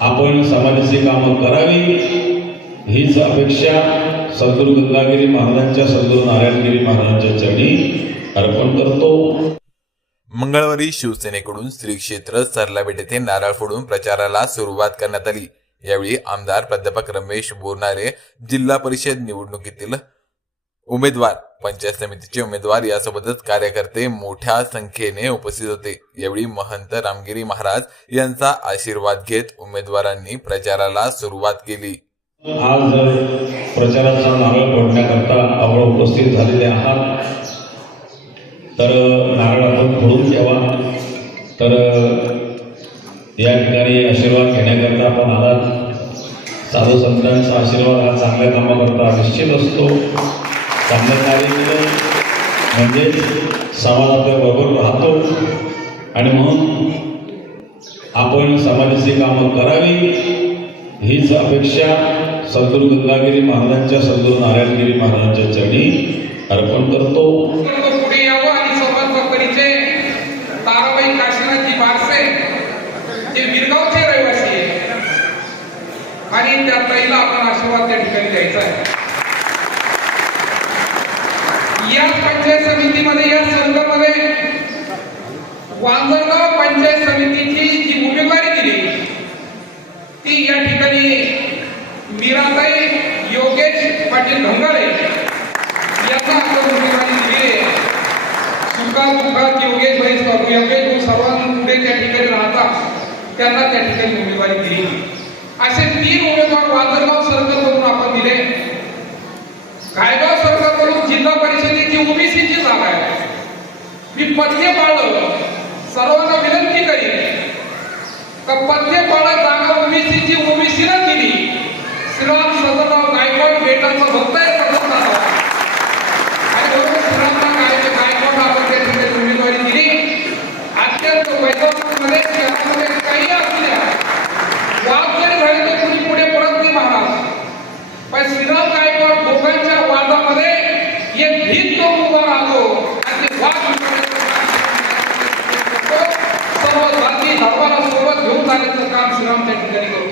आपण समाजाची कामं करावी हीच अपेक्षा सद्गुरू गंगागिरी महाराजांच्या सद्गुरू नारायणगिरी महाराजांच्या चरणी अर्पण करतो. मंगळवारी शिवसेनेकडून श्री क्षेत्र सरलाबेट येथे नारळ फोडून प्रचाराला सुरुवात करण्यात आली. यावेळी आमदार प्राध्यापक रमेश बोरनारे जिल्हा परिषद निवडणुकीतील उमेदवार. पंचायत समितीचे उमेदवार यासोबतच कार्यकर्ते मोठ्या संख्येने उपस्थित होते. यावेळी महंत रामगिरी महाराज यांचा आशीर्वाद घेत उमेदवारांनी प्रचाराला सुरुवात केली. आज प्रचाराचा नारळ फोडण्याकरता आपण उपस्थित झालेले आहात तर नारळ आपण फोडून ठेवा. तर या ठिकाणी आशीर्वाद घेण्याकरता आपण आलात. साधू संतांचा आशीर्वाद हा चांगल्या कामाकरता निश्चित असतो. चांगलं कार्य केलं म्हणजे समाज आपल्या बरोबर राहतो. आणि म्हणून आपण समाजाची कामं करावी. हीच अपेक्षा सद्गुरू गंगागिरी महाराजांच्या सद्गुरू नारायणगिरी महाराजांच्या चरणी अर्पण करतो. पुढे यावं आणि रहिवासी आणि त्या ताईला आपण आशीर्वाद त्या ठिकाणी द्यायचा आहे. या पंचायत समितीमध्ये या संघामध्ये वांजरगाव पंचायत समितीची जी उमेदवारी दिली ती या ठिकाणी मीराताई योगेश पाटील घंगाळे याचा आपण उमेदवारी दिली आहे. सुखात दुःखात योगेश भाई सर्व योगेश भाऊ सर्वांपुढे त्या ठिकाणी राहतात त्यांना त्या ठिकाणी उमेदवारी दिली. असे तीन उमेदवार वांजरगाव सरकारकडून आपण दिले घायगाव सरकारकडून जिल्हा परिषदेची ओबीसीची जागा आहे मी पथ्य पाळलं सर्वांना विनंती करीन. का पथ्य पाळा जागा ओबीसीची ओबीसीला दिली श्रीराम सदरराव गायकवाड बेटाचा भक्त आहे आणि गायकवाड आपण त्या ठिकाणी उमेदवारी दिली. अत्यंत वैभवमध्ये शहरामध्ये काही असल्या वाद जरी झाले तर कुणी पुढे पडत नाही महाराज. पण श्रीराम गायकवाड दोघांच्या वादामध्ये एक भीत तो उभा राहतो आणि ते वाद सर्व जाती धर्माला सोबत घेऊन जाण्याचं काम श्रीराम त्या ठिकाणी करू.